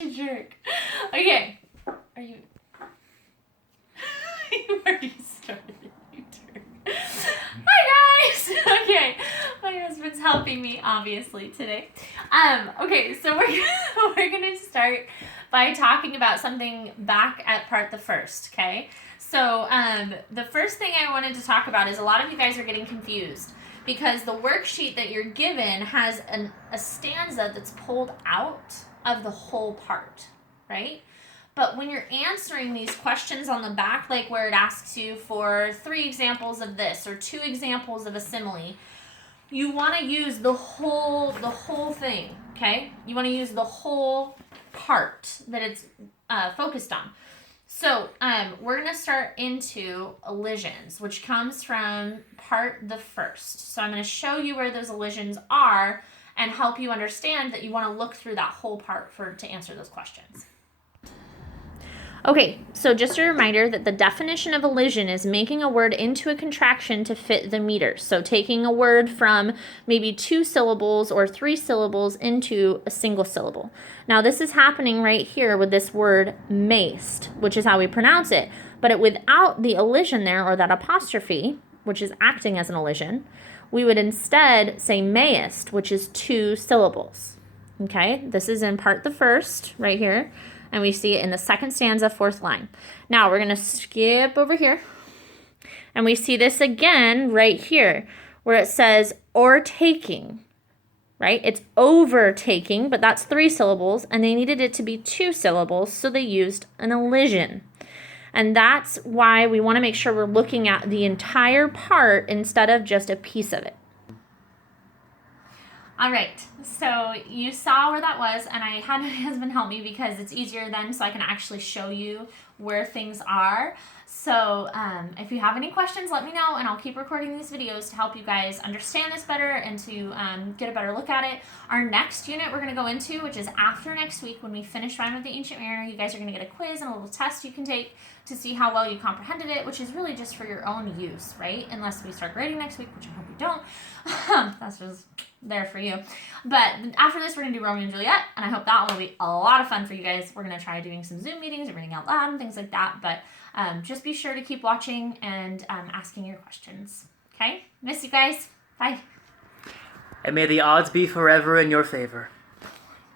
Jerk. Okay. Are you... You already started, you jerk. Hi, guys! Okay. My husband's helping me, obviously, today. Okay, so we're gonna start by talking about something back at part the first, okay? So, the first thing I wanted to talk about is a lot of you guys are getting confused because the worksheet that you're given has a stanza that's pulled out of the whole part, right? But when you're answering these questions on the back, like where it asks you for 3 examples of this or 2 examples of a simile, you want to use the whole thing, okay? You want to use the whole part that it's focused on. So we're going to start into elisions, which comes from part the first. So I'm going to show you where those elisions are and help you understand that you want to look through that whole part to answer those questions. Okay, so just a reminder that the definition of elision is making a word into a contraction to fit the meter. So taking a word from maybe 2 syllables or 3 syllables into a single syllable. Now this is happening right here with this word maced, which is how we pronounce it. But without the elision there, or that apostrophe, which is acting as an elision, we would instead say mayest, which is 2 syllables. Okay, this is in part the first right here. And we see it in the second stanza, 4th line. Now we're going to skip over here. And we see this again right here where it says or taking, right? It's overtaking, but that's 3 syllables. And they needed it to be 2 syllables, so they used an elision. And that's why we want to make sure we're looking at the entire part instead of just a piece of it. All right, so you saw where that was, and I had my husband help me because it's easier then so I can actually show you where things are. So if you have any questions, let me know, and I'll keep recording these videos to help you guys understand this better and to get a better look at it. Our next unit we're going to go into, which is after next week when we finish Rime of the Ancient Mariner, you guys are going to get a quiz and a little test you can take to see how well you comprehended it, which is really just for your own use, right? Unless we start grading next week, which I hope we don't. That's just there for you. But after this, we're going to do Romeo and Juliet, and I hope that will be a lot of fun for you guys. We're going to try doing some Zoom meetings and reading out loud and things like that, but just be sure to keep watching and asking your questions. Okay? Miss you guys. Bye. And may the odds be forever in your favor.